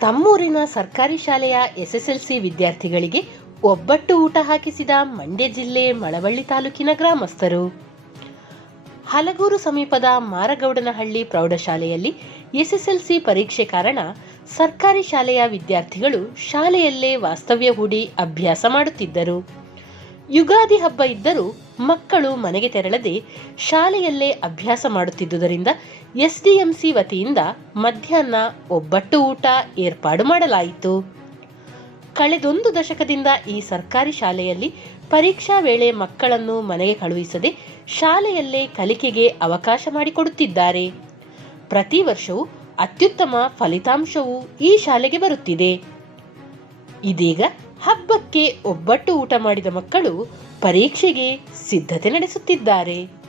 ತಮ್ಮೂರಿನ ಸರ್ಕಾರಿ ಶಾಲೆಯ ಎಸ್ಎಸ್ಎಲ್ಸಿ ವಿದ್ಯಾರ್ಥಿಗಳಿಗೆ ಒಬ್ಬಟ್ಟು ಊಟ ಹಾಕಿಸಿದ ಮಂಡ್ಯ ಜಿಲ್ಲೆ ಮಳವಳ್ಳಿ ತಾಲೂಕಿನ ಗ್ರಾಮಸ್ಥರು. ಹಲಗೂರು ಸಮೀಪದ ಮಾರಗೌಡನಹಳ್ಳಿ ಪ್ರೌಢಶಾಲೆಯಲ್ಲಿ ಎಸ್ಎಸ್ಎಲ್ಸಿ ಪರೀಕ್ಷೆ ಕಾರಣ ಸರ್ಕಾರಿ ಶಾಲೆಯ ವಿದ್ಯಾರ್ಥಿಗಳು ಶಾಲೆಯಲ್ಲೇ ವಾಸ್ತವ್ಯ ಹೂಡಿ ಅಭ್ಯಾಸ ಮಾಡುತ್ತಿದ್ದರು. ಯುಗಾದಿ ಹಬ್ಬ ಇದ್ದರೂ ಮಕ್ಕಳು ಮನೆಗೆ ತೆರಳದೆ ಶಾಲೆಯಲ್ಲೇ ಅಭ್ಯಾಸ ಮಾಡುತ್ತಿದ್ದುದರಿಂದ ಎಸ್ಡಿಎಂಸಿ ವತಿಯಿಂದ ಮಧ್ಯಾಹ್ನ ಒಬ್ಬಟ್ಟು ಊಟ ಏರ್ಪಾಡು ಮಾಡಲಾಯಿತು. ಕಳೆದೊಂದು ದಶಕದಿಂದ ಈ ಸರ್ಕಾರಿ ಶಾಲೆಯಲ್ಲಿ ಪರೀಕ್ಷಾ ವೇಳೆ ಮಕ್ಕಳನ್ನು ಮನೆಗೆ ಕಳುಹಿಸದೆ ಶಾಲೆಯಲ್ಲೇ ಕಲಿಕೆಗೆ ಅವಕಾಶ ಮಾಡಿಕೊಡುತ್ತಿದ್ದಾರೆ. ಪ್ರತಿ ವರ್ಷವೂ ಅತ್ಯುತ್ತಮ ಫಲಿತಾಂಶವೂ ಈ ಶಾಲೆಗೆ ಬರುತ್ತಿದೆ. ಇದೀಗ ಹಬ್ಬಕ್ಕೆ ಒಬ್ಬಟ್ಟು ಊಟ ಮಾಡಿದ ಮಕ್ಕಳು ಪರೀಕ್ಷೆಗೆ ಸಿದ್ಧತೆ ನಡೆಸುತ್ತಿದ್ದಾರೆ.